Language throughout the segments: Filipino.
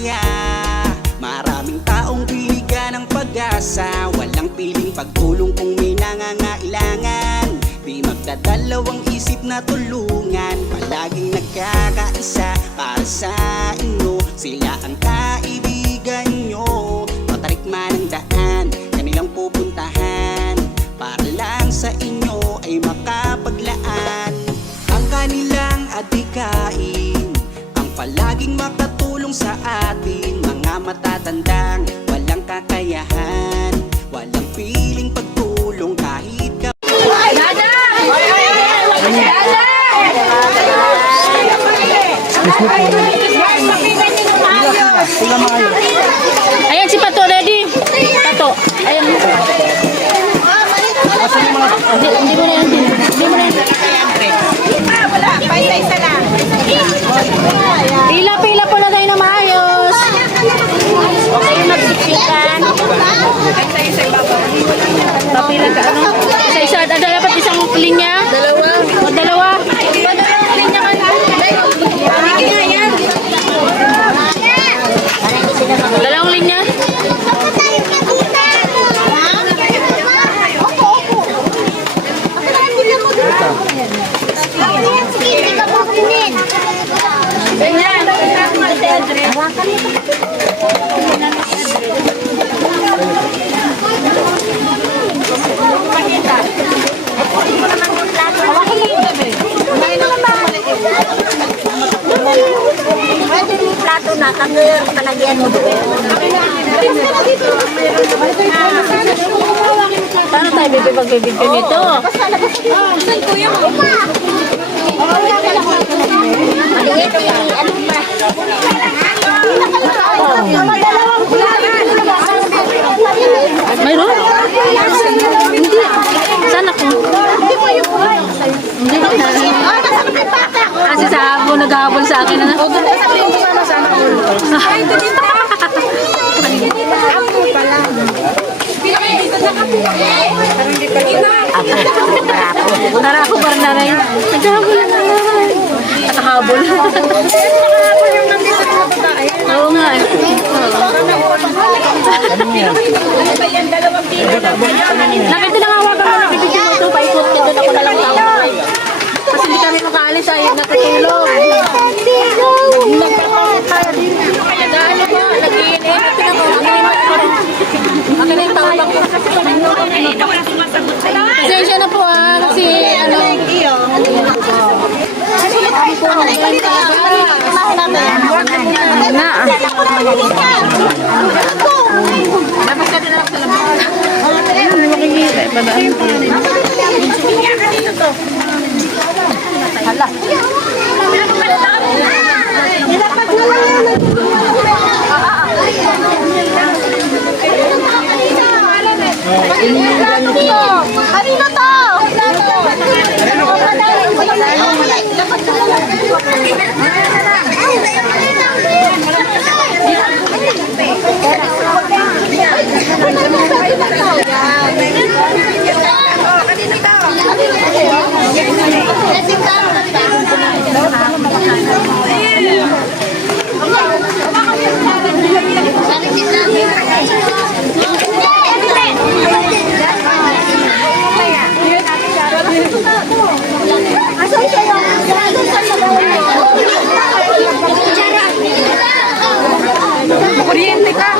saya. Maraming taong bigyan ng pag-asa, walang piling pagtulong kung may nangangailangan. Di magdadalawang isip na tulungan, palaging nagkakaisa para sa inyo. Sila ang kaibigan nyo, matarik man ang daan, kanilang pupuntahan para lang sa inyo ay makapaglaan. Ang kanilang adhikain, ang palaging makatulong sa atin. Mga matatandang walang kakayahan, walang piling pagtulong kahit Ayan si Pato, ready? Pato, ayan. Hindi mo na yan. Hindi mo na yan. Wala, paisa-isa lang. Pila-pila po na tayo na maayos. Okay, magsiksikan. Paisa-isa yung baba. Papila ka, ano? Isa-isa. Dapat isang linya? Dalawa. O, dalawa. Dalawang linya ka na. Sige nga yan. Dalawang linya? Ganyan. Plato na, kagayang palagyan mo doon. Paano tayo bibig-bibig nito? Saan kuya mo? Maliit eh, ano pa? Mayroon? Hindi. Saan ako? Hindi. Kasi sa ako naghahabol sa akin. Ano? Ay, dito. Ako pala. Narako pa rin na rin. Naghahabol na rin. Nakahabol. Oo nga eh. Nakita na hawakan mo, nakibigyan mo ito. Paikot ka doon ako nalang tao. Kasi hindi kami makaalis ay natutulog. Nag-ano ba? Nag-iinit. Ito na ko. Akin na yung tawag ko. Pasensya na po ah. Kasi ano. Dapat ka din lang sa labas. Hindi makikita. Badaan ko. Hala. Kanino to? Kuryente ka.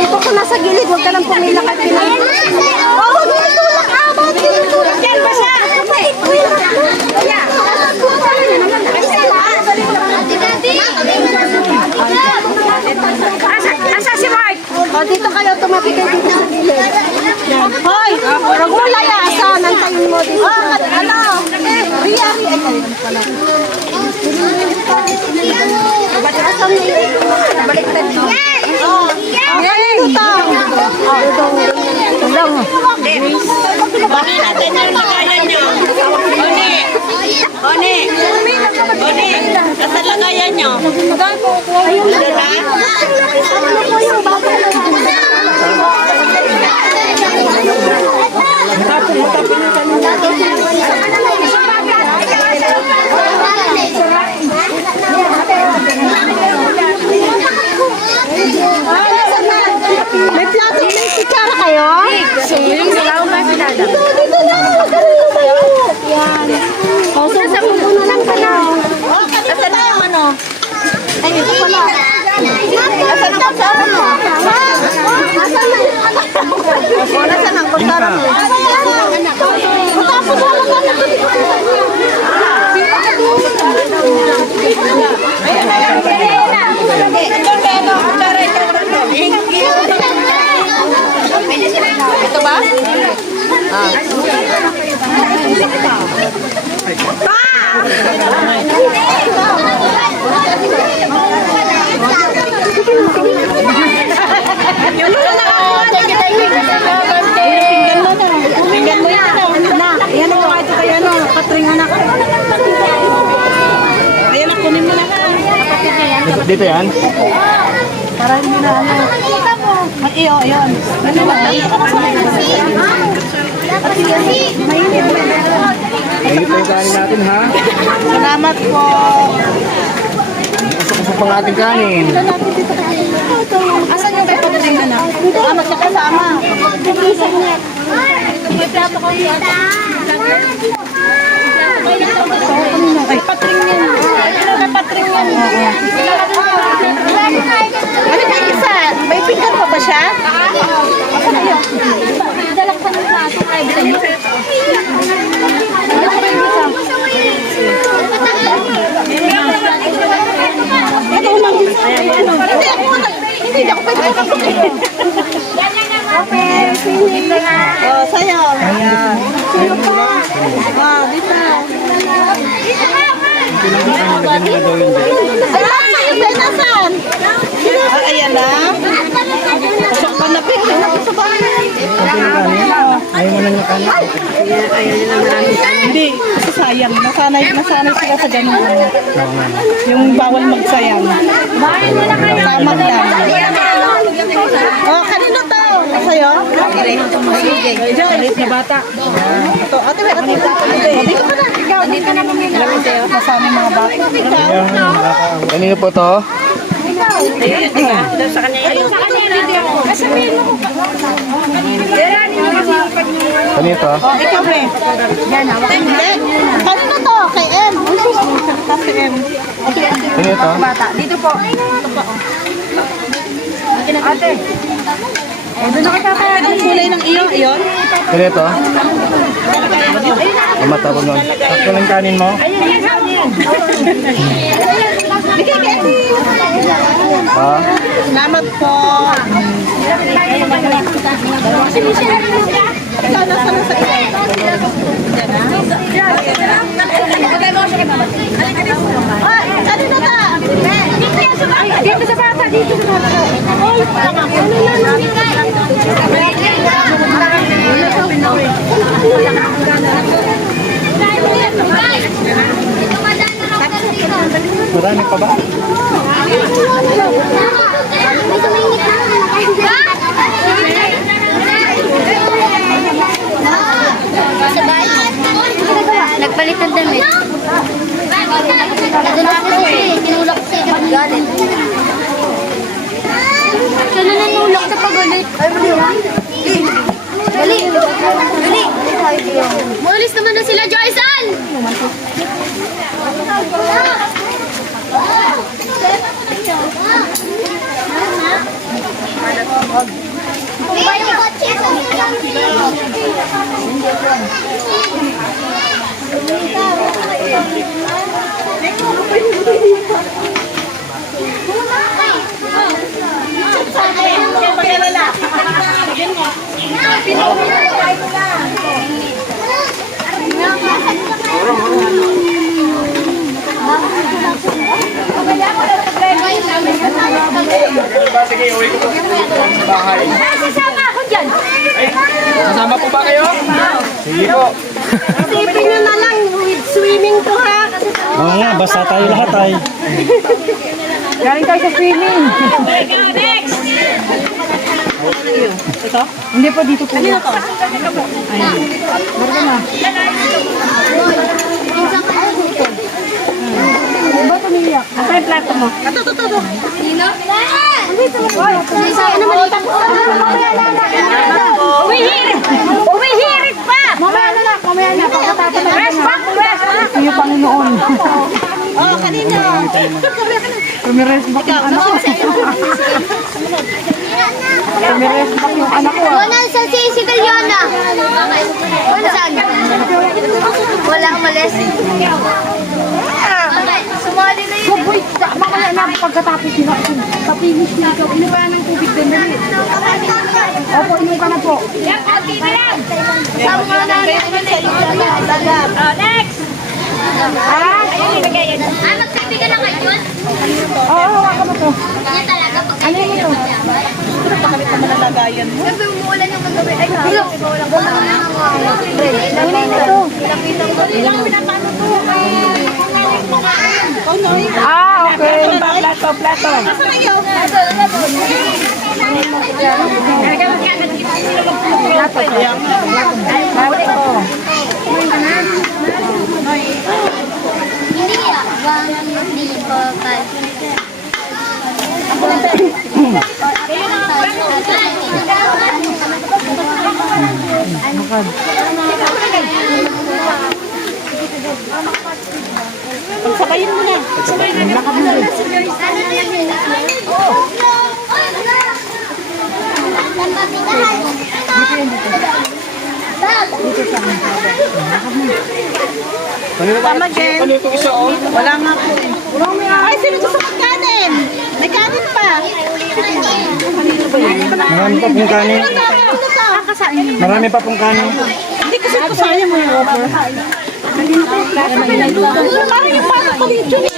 Dito ko nasa gilid, huwag ka lang pumila ka pinag. Oh, huwag mo itulak amo, tinutulak yan ba siya? Asa si Mike? O, dito kayo, tumapit kayo dito sa gilid. Hoy, huwag mo layasan, antayin mo dito. Ano? Ria. Baliktad mo. Kanino to? Bani natin yung lagayan nyo. Oni. Kasal lagayan nyo. May plato, may kutsara kayo? Yung galaw ba si Dada? Dito na, ganito tayo. Yan. O, so, sa puno lang pala. O, kanina tayo, ano? Ay, ito pala. Asan ang kutsara mo? Asan na yung anak? O, nasan ang kutsara mo? Matapos wala ka na. Ito ba? Pinggan mo yan. Ayan o, ito kayo ano, Katring anak. Ayan na, kunin mo na lang. Dito yan? Para hindi na ano. Iyo, yun. Mainit. Ayun pa yung kanin natin ha. Salamat po. Pasok pang ating kanin. Asan yung kay Patring anak? Ah, magkakasama. May plato ko yun. Kay Patring yan. Kay Patring yan. Ano kay isa? May pinggan pa ba siya? Dalang pa ng plato kay Dada. Ito lang. Hindi ako pwede. Okay. Oh, sayo. Ayan. Sino pa? Oh, dito. Ay, nasaan? Ayan na. Pasok pa na ping. Sa bahay. Ayaw mo na yung kanin. Hindi, kasi sayang. Nasanay sila sa ganun. Yung bawal magsayang. Tama lang. Oh, kanino to? Sa'yo? Sige. Na bata. Ito, ate, may ate. Dito ka na. Ikaw, dito na namin. Kasama yung mga bata. Ikaw. Kanino po to? Sa kanya dito ako. Kasabihin mo ko. Kanino to? Oh, ikaw, be. Yan, hawak. Hindi. Kanino to? Kay M. Kasi M. Kanino to? Bata. Dito po. Ate. Doon na kita kaya ang kulay ng iyo. Iyon? Kanino to? Mata ko nun. Sakto ng kanin mo? Ha? Salamat po. Ikaw, nasa na sa iyo? Ah, kanino ta? Dito sa bata. Dito sa bata. Oy, tama. Marami pa ba? Nagpalit ng damit. Nadulas ko siya eh. Tinulak ko siya kapag galit. Siya na nanulak sa pagalit. Ay, mali. Mali. Mulis naman na sila, Joyce-Ann! Sige, uwi ko po sa bahay. Sasama ako dyan. Kasama po ba kayo? Sige po. Isipin nyo na lang with swimming to ha. Oo nga, basta tayo lahat ay. Galing tayo sa swimming. Next! Ito? Hindi po, dito po. Kanino to? Ayan. Marga na. Ba't umiiyak? Asa yung plato mo? Ito. Umihirit pa! Mamaya na. Pagkatapos na. Ito yung Panginoon. Oh, kanino? Kumires back yung anak ko. Kumires back yung anak ko. Wala sa si Galiana. Wala saan? Wala umalis. Sumali na yun. Wait, mamaya na pagkatapos nila. Sa finish na ikaw. Ino ba ng tubig din na rin? Opo, ino ka na po. Sama mo na Next! magkaibigan na kayo? Oo, hawakan mo to. Yan talaga. Ano yun ito? Sabi umuulan yung kagabi. Ay, hello. Ano yun ito? Okay. Plato. Hindi ah. 1, 2, Pagsabayin mo na. Lakad mo. Ano itong isa, oh? Wala nga po eh. Ay, sino gusto magkanin? May kanin pa. Marami pa pong kanin. Marami pa pong kanin. Hindi kasi ito sayang mo yung offer. Parang yung parang maliit yun.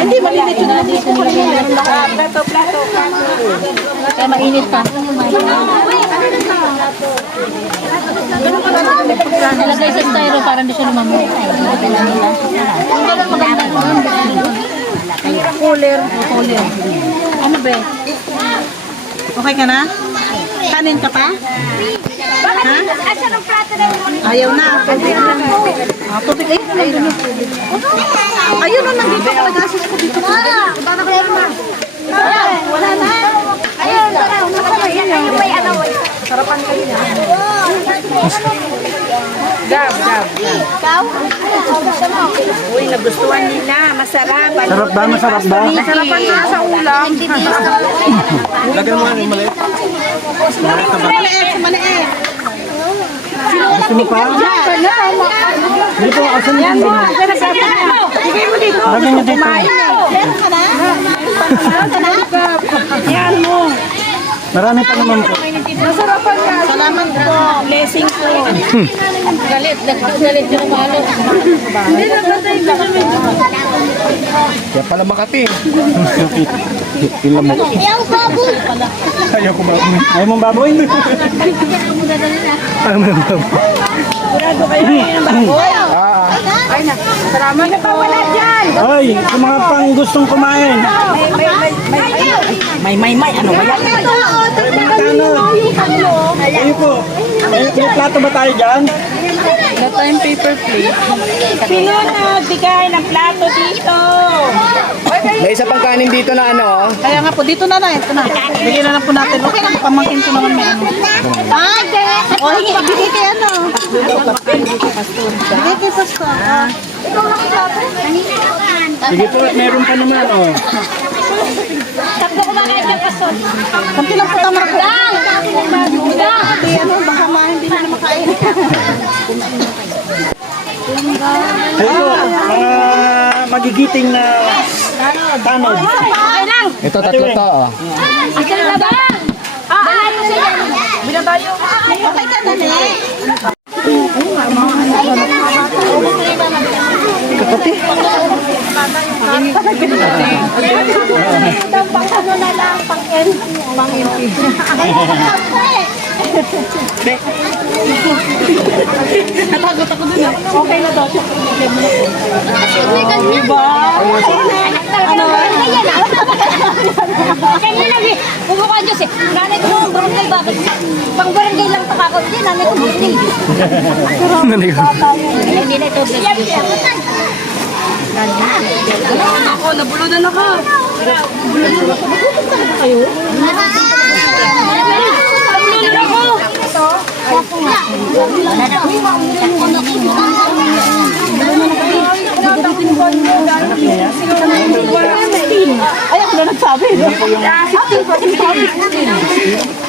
Hindi, maliit yun. Plato. Kaya mainit pa. Nalagay sa styro para hindi siya lumamot. Cooler. Ano ba? Okay ka na? Kanin ka pa? Ha? Ayaw na. Tubig ay. Ayun na. Ayun na, nandito ka nag-assist ko dito. Wala na. ayun. Ayun may ano. Sarapan kayo na. Gab. Ikaw? Uy, nagustuhan nila. Masarap. Sarap ba? Masarap ba? Sarapan na sa ulam. Lagyan mo nga yung maliit. Maliit. Gusto mo pa? Dito, asan yung dito? Ibigay mo dito. Lagyan niyo dito. Meron ka na? Yan mo. Marami pa naman po. Nasarapan ka. Salamat po. Blessing ko. Galit yung malo. Hindi na patay ka kami. Kaya pala Makati. Ilan mo? Ayaw baboy. Ayaw ko ba? Ayaw mong baboy? Ayaw mo ng baboy. Sigurado kayo ng baboy. Salamat na pa wala dyan. Ay, sa mga pang gustong kumain. May. Ano ba yan? Ayun po. May plato ba tayo dyan? Wala tayong paper plate. Sino nagbigay ng plato dito? May isa pang kanin dito na ano, oh. Kaya nga po, dito na na. Ito na. Bigyan na lang po natin. Okay lang, pamangkin ko naman may ano. O, hingi, ibigay kay ano. Ibigay kay Pastor. Sige po, meron pa naman, oh. Kunti lang po tamar ko. Ate, ano, baka hindi na makain. Ayun po, mga magigiting na tanod. Ito, tatlo to, oh. Okay ka na, ne? Kapati. Natakot ako dun. Okay na daw. Diba? Ano? Kanya lagi. Bumukha Diyos eh. Nanay ko naman barangay, bakit? Pang barangay lang ito kakot. Hindi, nanay ko barangay. Hindi na ito. Ako, nabulunan ako. Nabulunan ako. Ay, ako na nagsabi.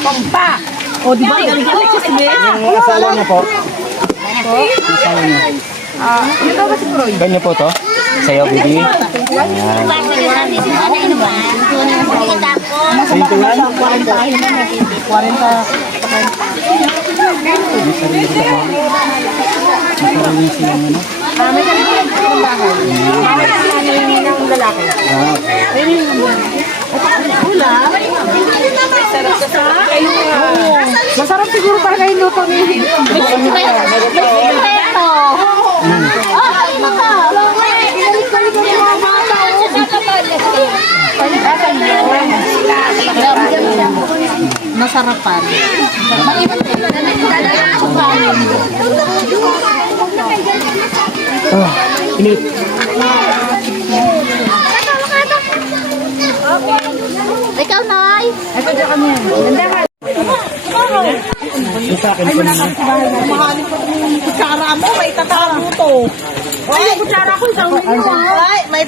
Pampa. O, di ba? Galing-galing siya si Bea. Yung asawa niya po. Asawa niya. Ganyan po to? Sa'yo, bibi? Masarap siguro para kayo luto ni masarapan. Init. Ikaw, Nay. Mahalin ko yung kutsara mo, may tatara mo to. Ay, kutsara ko isang minuto. Ay, may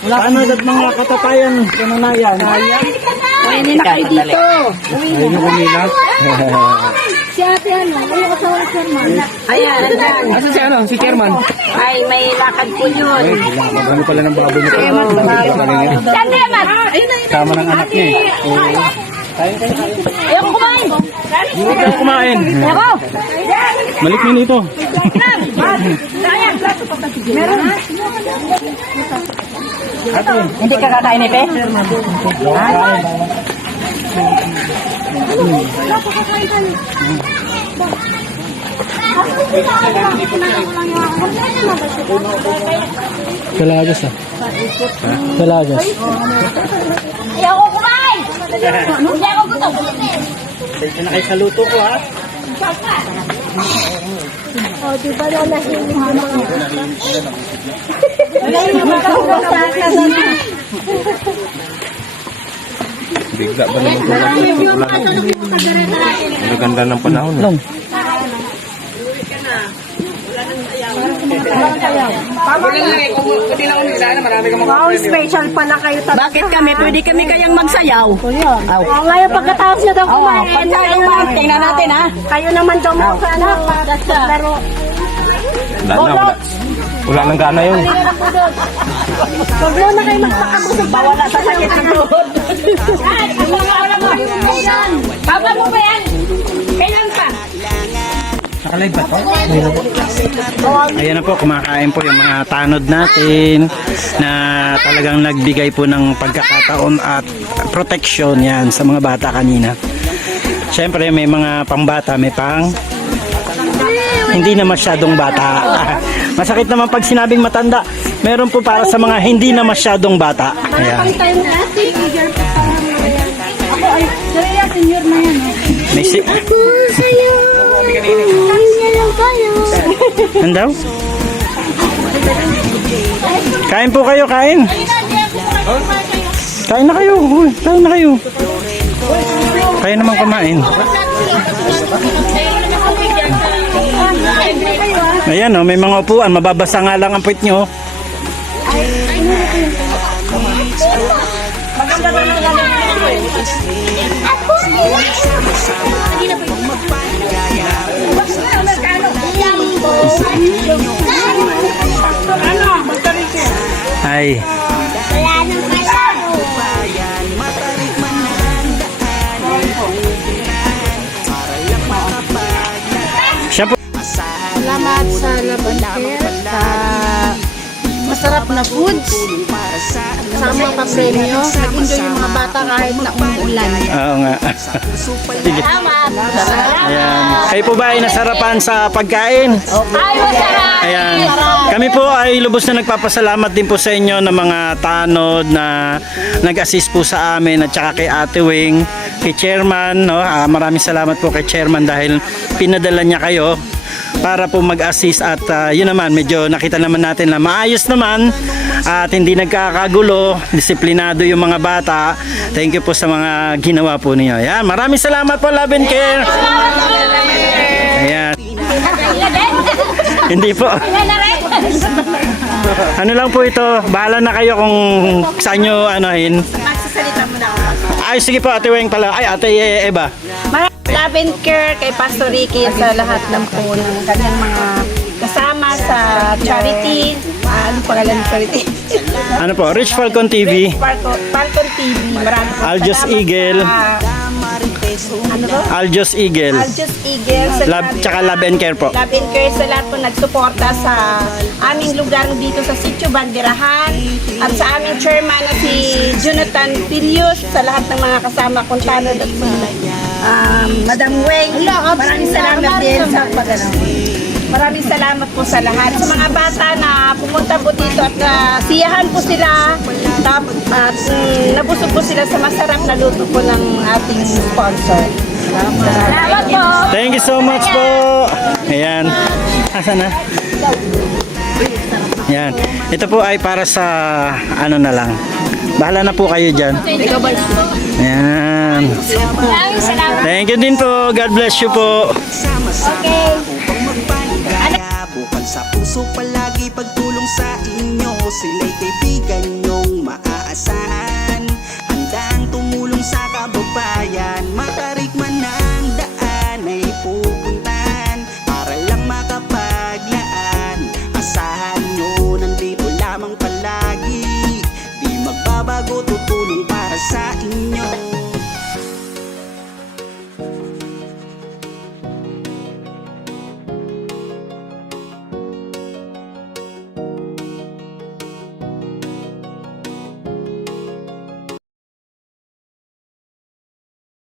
Paano dat mga katapayan? Kananayan? Hindi na kayo dito. Ayun yung kumila. Si ate ano, ay asawa ni Sherman. Ayan, ayan. Asan si ano? Si chairman? Ay, may lakad po yun. Magano pala ng baboy nito. Sama ng anak niya eh. Ayoko kumain. Hindi kayo kumain. Balik niyo nito. Hindi ka kakain ito? Dalagas ah. Dalagas. Ayoko kumain! Hindi ako gutom. Dito na kayo sa luto ko ha. O, di ba na nahihingan mo? Bigla ba naman ito? Ang ganda ng panahon. Long. wow, special pala kayo. Bakit kami? Pwede kami kayang magsayaw. Oh, ngayon pagkatapos na daw kumain. Tingnan natin ha. Kayo naman daw mo sa anak. Pero, Wala nang gana yun. huwag mo na kayo magpakabusog. Bawala sa sakit ng tuhod. Papa mo ba yan? Kailan pa? Nakalive ba to? Ayan na po, kumakain po yung mga tanod natin na talagang nagbigay po ng pagkakataon at protection yan sa mga bata kanina. Siyempre may mga pangbata, may pang hindi na masyadong bata. Masakit naman pag sinabing matanda. Meron po para sa mga hindi na masyadong bata. Ayan. Ako ay, senior na yan. May si... Sa'yo. Kanya lang kayo. Ano daw? Kain po kayo, kain. Kain na kayo. Uy, kain na kayo. Kayo naman kumain. Ayan o, may mga upuan. Mababasa nga lang ang puwit nyo. Ay. Wala nang kasama. Siya po. Salamat sa laban, sir. masarap na foods. Kasama pa premyo. Nag-enjoy yung mga bata kahit na umuulan. Oo nga. Sige. Ayan. Kayo po ba ay nasarapan sa pagkain? Ay, masarap! Ayan. Kami po ay lubos na nagpapasalamat din po sa inyo ng mga tanod na nag-assist po sa amin at saka kay Ate Wing, kay Chairman. No? Maraming salamat po kay Chairman dahil pinadala niya kayo para po mag-assist at yun naman, medyo nakita naman natin na maayos naman at hindi nagkakagulo, disiplinado yung mga bata. Thank you po sa mga ginawa po niyo. Ayan, maraming salamat po, Love and Care. Ayan. Hindi po. Ano lang po ito, bahala na kayo kung saan nyo anuhin. Magsasalita mo na ako. Ay, sige po, Ate Weng pala. Ay, Ate Eva. Love and care kay Pastor Ricky sa lahat ng po ng kanyang mga kasama sa charity. Ano pangalan ng charity? Ano po, Rich Falcon TV. Falcon TV. Maraming po Aljos salamat Eagle. Ano to? Aljos Eagle. Aljos Eagle. Sa Love, tsaka Love and Care po. Love and care sa lahat po nagsuporta sa aming lugar dito sa Sitio Bandirahan at sa aming chairman na si Jonathan Pilius, sa lahat ng mga kasama kong tanod at Madam Weng. Maraming salamat din sa pagano. Maraming salamat po sa lahat. Sa mga bata na pumunta po dito at siyahan po sila at nabusog po sila sa masarap na luto po ng ating sponsor. Salamat po! Thank you so much po. Ayan. Asan na? Ayan. Ito po ay para sa ano na lang. Bahala na po kayo dyan. Ayan. Maraming salamat. Thank you din po. God bless you po. Okay. Bukal sa puso palagi pagtulong sa inyo. Sila'y kaibigan nyong maaasahan. Handang tumulong sa kababayan. Makarikman ng daan ay pupuntahan para lang makapaglaan. Asahan nyo nandito lamang palagi. Di magbabago